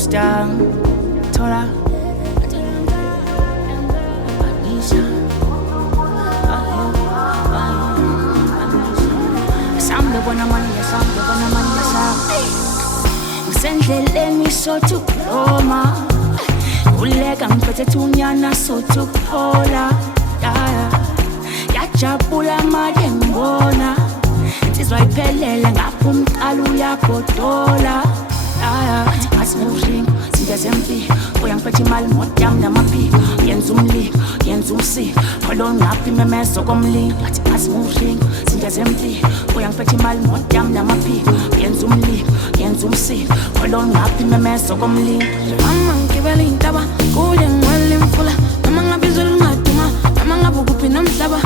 poster thola Ngisendleleni sokukhuluma uleka ngiphethe thunyana sokuphola yajabula manje ngibona insizwa iphelele ngapha umqala uyagodola ngathi ngushinga singezempi uyangiphethe imali moto yami namaphiko yenza umlilo yenza umsiko kholo ngapha imemezo komlilo ngathi ngushinga singezempi uyangiphethe imali moto yami namaphiko yenza umlilo yenza umsiko kholo ngapha imemezo komlilo mama ngibele intaba kude ngwele imfula noma ngabe izulu ngaduma noma ngabe kuphi nomhlaba